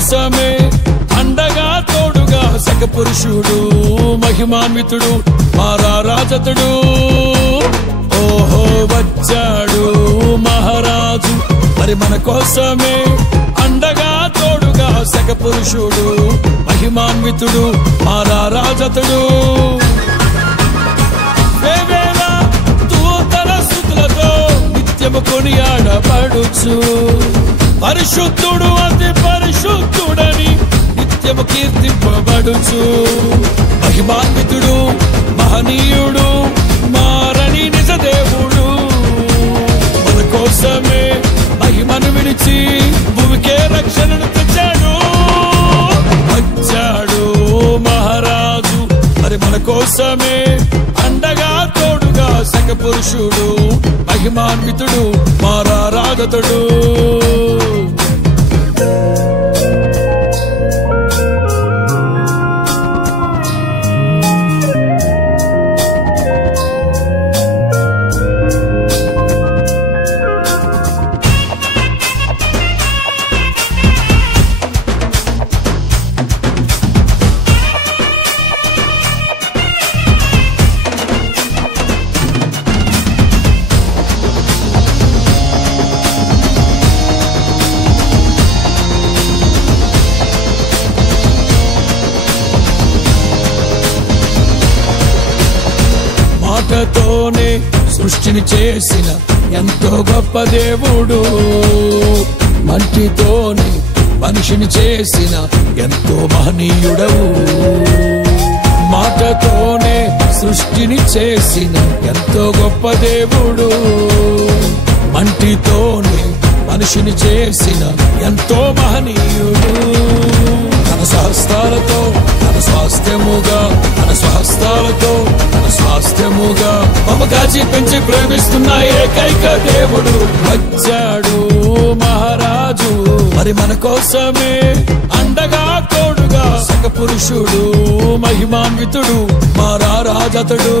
కోసమే అండగా తోడుగా సక పురుషుడు మహిమాన్వితుడు మారారాజతుడు ఓహో వచ్చాడు మహారాజు మరి మన కోసమే అండగా తోడుగా సక పురుషుడు మహిమాన్వితుడు మారారాజతుడు వేవేల దూతల స్తుతులతో నిత్యము కొనియాడబడుచు పరిశుద్ధుడు అతి పరిశుద్ధుడని నిత్యము కీర్తింపబడుచు మహిమాన్వితుడు మహనీయుడు మారని నిజ దేవుడు మన కోసమే మహిమను విడిచి భూమికే రక్షణను తెచ్చాడు వచ్చాడు మహారాజు మరి మన కోసమే అండగా తోడుగా సక పురుషుడు మహిమాన్వితుడు మారారాజతుడు మాటతోనే సృష్టిని చేసిన ఎంతో గొప్ప దేవుడు మట్టితోనే మనిషిని చేసిన ఎంతో మహనీయుడవు మాటతోనే సృష్టిని చేసిన ఎంతో గొప్ప దేవుడు మట్టితోనే మనిషిని చేసిన ఎంతో మహనీయుడు తన స్వహస్తాలతో తన స్వాస్థ్యముగా తన స్వహస్తాలతో తన స్వాస్థ్యముగా మమకాచి పెంచి ప్రేమిస్తున్న ఏకైక దేవుడు వచ్చాడు మహారాజు మరి మన కోసమే అండగా తోడుగా సక పురుషుడు మహిమాన్వితుడు మారారాజతుడు